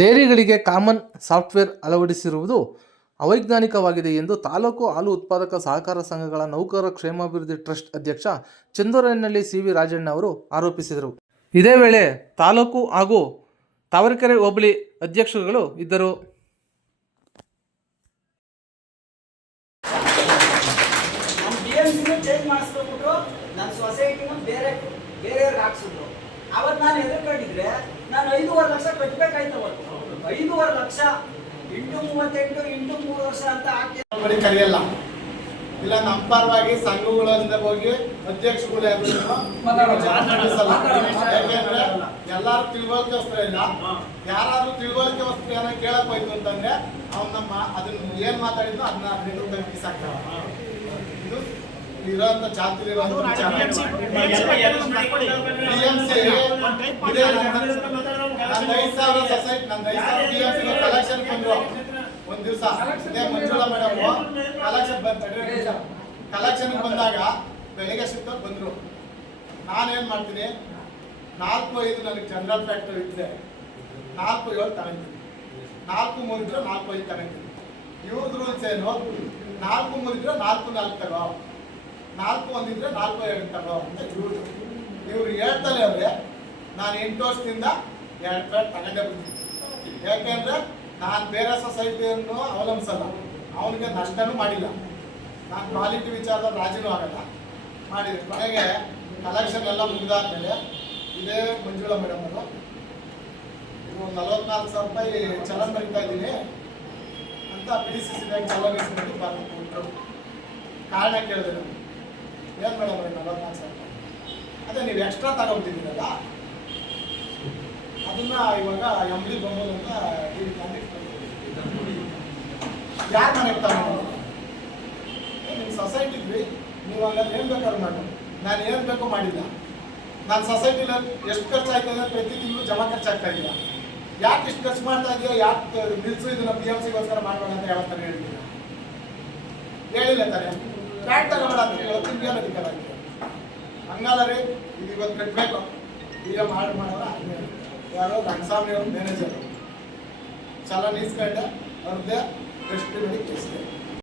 ಡೇರಿಗಳಿಗೆ common software ಅಳವಡಿಸಿರುವುದು ಅವೈಜ್ಞಾನಿಕವಾಗಿದೆ ಎಂದು ತಾಲೂಕು ಹಾಲು ಉತ್ಪಾದಕ ಸಹಕಾರ ಸಂಘಗಳ ನೌಕರ ಕ್ಷೇಮಾಭಿವೃದ್ಧಿ ಟ್ರಸ್ಟ್ ಅಧ್ಯಕ್ಷ ಚಂದೂರನಹಳ್ಳಿ ಸಿ ವಿ ರಾಜಣ್ಣ ಅವರು ಆರೋಪಿಸಿದರು. ಇದೇ ವೇಳೆ ತಾಲೂಕು ಹಾಗೂ ತಾವರೆಕೆರೆ ಹೋಬಳಿ ಅಧ್ಯಕ್ಷರುಗಳು ಇದ್ದರು. ಬೇರೆ ಅವತ್ತು ನಾನು ಎದುರ್ಕೊಂಡಿದ್ರೆ ನಾನು ಐದೂವರೆ ಲಕ್ಷ ಕಟ್ಟಬೇಕಾಯ್ತು ಅವತ್ತು. ಐದೂವರೆ ಲಕ್ಷ ಎಂಟು ಮೂವತ್ತೆಂಟು ಇಂಟು ಮೂರು ವರ್ಷ ಅಂತ ಹಾಕಿ. ಬರೀ ಕರೆಯಲ್ಲ. ಇಲ್ಲ ನಮ್ಮ ಪರವಾಗಿ ಸಂಘಗಳಿಂದ ಹೋಗಿ ಅಧ್ಯಕ್ಷಗಳು ಯಾಕಂದ್ರೆ ಎಲ್ಲಾರು ಯಾಕೆಂದ್ರೆ ವಸ್ತ್ರ ಇಲ್ಲ. ಯಾರಾದ್ರೂ ತಿಳುವಳಿಕೆವಸ್ತ್ರ ಏನೋ ಕೇಳಕ್ ಹೋಯ್ತು ಅಂತಂದ್ರೆ ಅವ್ನ ನಮ್ಮ ಅದನ್ನ ಏನ್ ಮಾತಾಡಿದ್ನೋ ಅದನ್ನ ಹದಿನೈದು ರೂಪಾಯಿ ಬಿಸಾಕ್ತಾವ ಇದು ಇರೋಂಥ ನನ್ನ- ನಂದು ಐದು ಸಾವಿರ ಸೊಸೈಟಿ ನಂದು ಐದು ಸಾವಿರ BMC ಗೆ ಕಲೆಕ್ಷನ್ ಬಂದ್ರು ಒಂದು ದಿವಸ. ಇದೇ ಮಂಜುಳಾ ಮೇಡಮ್ ಕಲೆಕ್ಷನ್ ಬಂದ ಕಲೆಕ್ಷನ್ ಬಂದಾಗ ಬೆಳಿಗ್ಗೆ ಸುತ್ತ ಬಂದ್ರು. ನಾನೇನ್ ಮಾಡ್ತೀನಿ? ನಾಲ್ಕು ಐದು ನನಗೆ ಜನರಲ್ ಫ್ಯಾಕ್ಟರ್ ಇದ್ದೆ ನಾಲ್ಕು ಏಳು ತಗೊಂತೀನಿ ನಾಲ್ಕು ಮೂರಿದ್ರೆ ನಾಲ್ಕು ಐದು ತಗೊಂತೀನಿ ಇವ್ರದ್ದು ರೂಲ್ಸ್ ಏನು? ನಾಲ್ಕು ಮೂರಿದ್ರೆ ನಾಲ್ಕು ನಾಲ್ಕು ತಗೋ. ನಾಲ್ಕು ಒಂದಿದ್ರೆ ನಾಲ್ಕು ಎರಡು ತಗೋ ಅಂತ ಇವರು. ಇವ್ರು ಹೇಳ್ತಾನೆ ಅವ್ರೆ, ನಾನು ಎಂಟು ವರ್ಷದಿಂದ ಎರಡು ಪ್ಲೇಟ್ ತಗೊಂಡೇ ಬಂದಿದ್ದೀನಿ. ಯಾಕೆಂದ್ರೆ ನಾನು ಬೇರೆ ಸೊಸೈಟಿಯನ್ನು ಅವಲಂಬಿಸಲ್ಲ. ಅವನಿಗೆ ನಷ್ಟನೂ ಮಾಡಿಲ್ಲ. ನಾನು ಕ್ವಾಲಿಟಿ ವಿಚಾರದಲ್ಲಿ ರಾಜಿನೂ ಆಗಲ್ಲ. ಮಾಡಿದೆ. ಕೊನೆಗೆ ಕಲೆಕ್ಷನ್ ಎಲ್ಲ ಮುಗಿದಾದ್ಮೇಲೆ ಇದೇ ಮಂಜುಳಾ ಮೇಡಮ್ ಅವರು. ಇದು ನಲವತ್ನಾಲ್ಕು ಸಾವಿರ ರೂಪಾಯಿ ಚಲನ್ ಬರಿತಾ ಇದ್ದೀನಿ ಅಂತ ಪಿ ಸಿ ಸಿ ಬ್ಯಾಂಕ್ ಕಾರಣ ಕೇಳಿದೆ ನಾನು ಏನು ಮೇಡಮ್ ಅವ್ರೆ ನಲವತ್ನಾಲ್ಕು ಸಾವಿರ ಅದೇ ನೀವು ಎಕ್ಸ್ಟ್ರಾ ತಗೊಂಡಿದ್ದೀರಲ್ಲ, ಅದನ್ನ ಇವಾಗ ಎಂಬಿ ಬಂಬೋದು ಅಂತ ಯಾರು ಮನೆಗೆ ತಗೊಂಡು ನಿಮ್ಮ ಇದ್ವಿ ನೀವು ಹಂಗಾದ್ರೆ ಏನು ಬೇಕಾದ್ರೂ ಮಾಡಿ ನಾನು ಏನು ಬೇಕೋ ಮಾಡಿಲ್ಲ. ನಾನು ಸೊಸೈಟಿಲಿ ಎಷ್ಟು ಖರ್ಚು ಆಯ್ತದೆ ಪ್ರತಿ ತಿಂಗಳು ಜಮಾ ಖರ್ಚಾಗ್ತಾ ಇಲ್ಲ. ಯಾಕೆ ಇಷ್ಟು ಖರ್ಚು ಮಾಡ್ತಾ ಇದೆಯಾ, ಯಾಕೆ ನಿಲ್ಸು, ಇದನ್ನ ಪಿ ಎಂ ಸಿಗೋಸ್ಕರ ಮಾಡಬೇಡ ಅಂತ ಯಾವತ್ತಾರ ಹೇಳಿದ್ದೀರಾ ಹೇಳಿಲ್ಲ ತಾನೆ. ಫ್ಯಾಟ್ ತಗೋಬೇಡ ಅಂತ ಹೇಳಿ ತಿಂಗಳು ಏನು ಅಧಿಕಾರ ಆಗಿದೆ ಹಂಗಲ್ಲ ರೀ ಇದು ಇವತ್ತು ಕಟ್ಟಬೇಕು ಈಗ ಮಾಡಿ ಮಾಡೋರ ಯಾರೋ ರಂಗಸ್ವಾಮಿ ಅವ್ರ ಮ್ಯಾನೇಜರ್ ಚಲನ್ ಇಸ್ಕೊಂಡೆ ಅವ್ರದ್ದೇ ರೆಸ್ಟ್ ಮಾಡಿ ಕೇಸ್